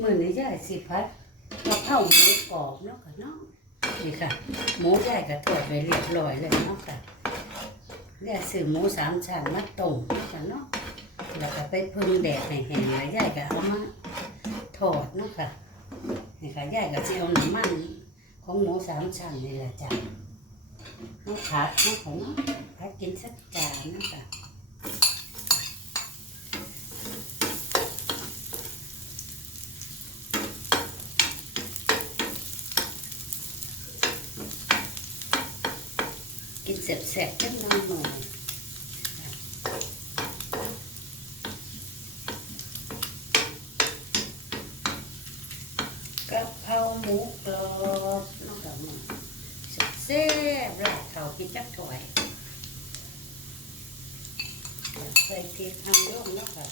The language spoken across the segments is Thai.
มื่อนี้ยายสิพัดกะเพราหมูกรอบเนาะค่ะเนาะนี่ค่ะ หมูยายก็ทอดไว้เรียบร้อยเลยเนาะค่ะแล้วซื้อหมูสามชั้นมาต้มเนาะค่ะเนาะแล้วก็ไปพึ่งแดดให้แห้งแล้วยายก็เอามาทอดเนาะค่ะนี่ค่ะยายก็จะเอาน้ำมันของหมูสามชั้นนี่แหละจ้ะน้องผัดเนาะค่ะเนาะผัดกินสักจานเนาะค่ะ กินแสบๆจังน้อยหน่อยกะเพราหมูกรอบน้องกับมันแซ่บๆราดเขากินจักถอยใส่พริกทำร่วมแล้วค่ะ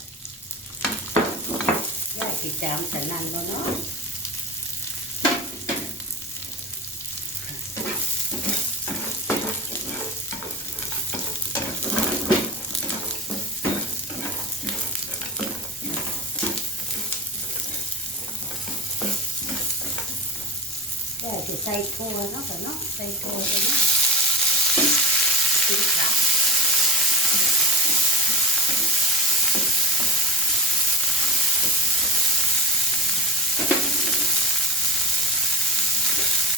ย่าติจามสันนันบ่เนาะได้จะใส่ถั่วเนาะ ค่ะเนาะใส่ถั่วไปเนาะกินผัก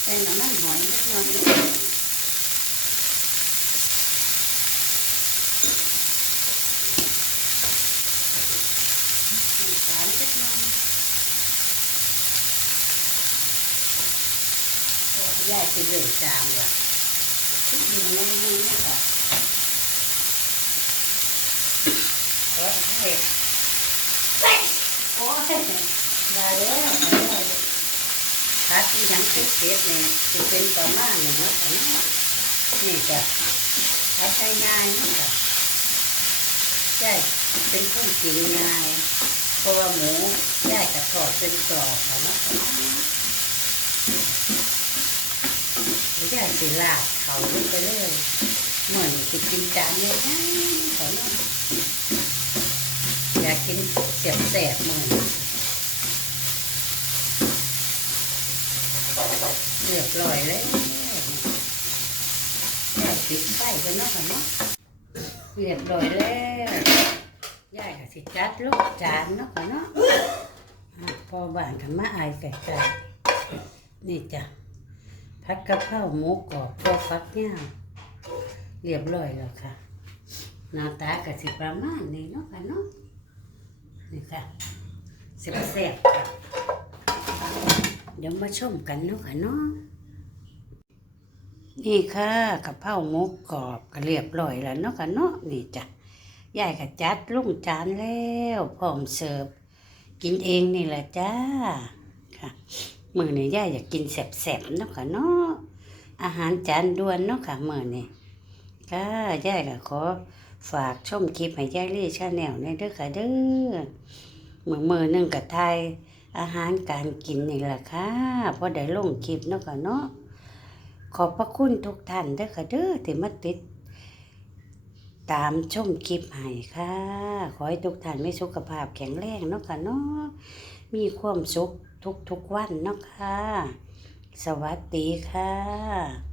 ใส่น้ำมันหอยนิดหน่อยเนาะน้ำตาลนิดหน่อ ยยายเป็นเลยจามว่ะทุกอยู่ในนี้ค่ะโอ้ยเฮ้ยโอ้ยได้แล้วได้แล้วพัดอีหยังเป็นเศษเนี่ยจะเป็นประมาณนี้เนาะค่ะเนาะนี่จ้ะพัดใช้ง่ายนาะค่ะยายเป็นคนกินง่ายเพราะว่าหมูยายกระทอดเป็นกรอบค่ะเนาะค่ะอ ยากสิลาดเขาลงไปเลยเหมือนสิกินจานเนี่ยนะขอเนาะอยากกินเสียบแสบๆเหมือนเรียบร้อยเลยยากติดไฟกันเนาะค่ะเนาะเรียบร้อยแล้วยายสิจัดลูกจานเนาะค่ะเนาะพอบ้านกันมาอายไก่ๆนี่จ้ะ ผัดกะเพราหมูกรอบตัวฟักย่างเรียบร้อยแล้วค่ะหน้าตากะสิประมาณนี้เนาะค่ะเนาะนี่ค่ะเสียบแซ่บค่ะเดี๋ยวมาชมกันเนาะค่ะเนาะนี่ค่ะกะเพราหมูกรอบก็เรียบร้อยแล้วเนาะค่ะเนาะนี่จ้ะยายก็จัดลุงจานแล้วพร้อมเสิร์ฟกินเองนี่แหละจ้าค่ะ มื่อนี้ย่าอยากกินแสบๆเนาะค่ะเนาะอาหารจานด่วนเนาะค่ะมื่อนี้ค่ะย่าก็ขอฝากชมคลิปให้ย่าลี่ชาแนลในอยเด้อค่ะเด้อมือมือนึงกับไทยอาหารการกินนี่แหละค่ะพอได้ลงคลิปเนาะค่ะเนาะขอบพระคุณทุกท่านเด้อค่ะเด้อที่มาติดตามชมคลิปให้ค่ะ ขอให้ทุกท่านมีสุขภาพแข็งแรงเนาะค่ะเนาะมีความสุข ทุกๆวันเนาะค่ะ สวัสดีค่ะ